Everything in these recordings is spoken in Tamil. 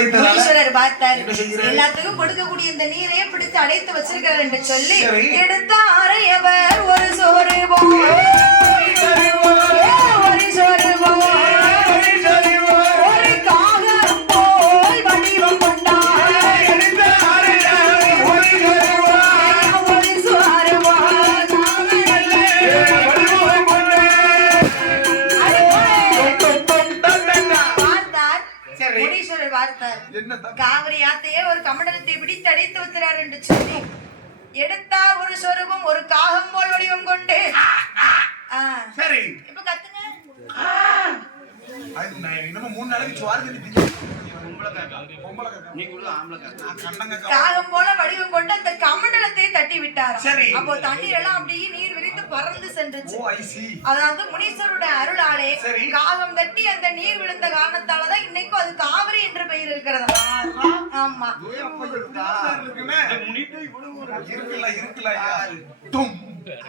ஈஸ்வரர் பார்த்தார், எல்லாத்துக்கும் கொடுக்கக்கூடிய இந்த நீரையே பிடித்து அடைத்து வச்சிருக்கிறார் என்று சொல்லி எடுத்த அறையவர் ஒரு சோறு ஒரு சோறு ஒரு காகம் போல் வடிவம் கொண்டார் ஒரு சோறு காவிரி ஆத்தையே ஒரு கமண்டலத்தை பிடித்து அடைத்து வைக்கிறார் என்று சொல்லி எடுத்தார் ஒரு சொரூபம் ஒரு காகம் போல் வடிவம் கொண்டு. சரி இப்ப கத்துங்க. காகம் போல வடிவம் கொண்டு அந்த கமண்டலத்தை தட்டி விட்டார். அப்போ தண்ணீர் எல்லாம் அப்படியே நீர் விரித்து பறந்து சென்றுச்சு. அதாவது முனீஸ்வருடைய அருளாலே காகம் தட்டி அந்த நீர் விழுந்த காரணத்தாலதான் இன்னைக்கும் அது காவிரி என்று பெயர் இருக்கிறது. ஆமா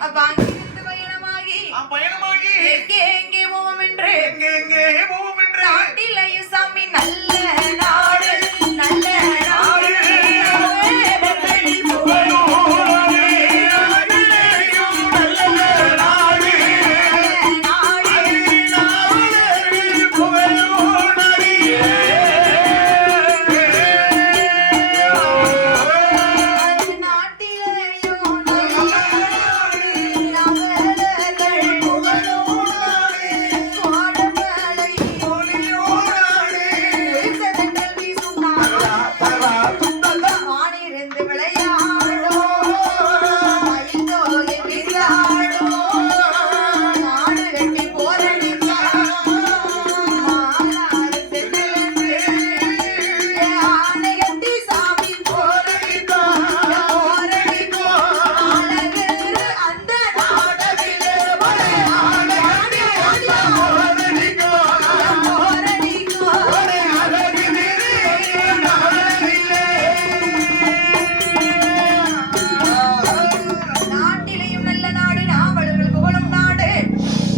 அப்ப அங்கிருந்து பயணமாகி எங்கே போவோம் என்று நாட்டிலையும் சாமி நல்ல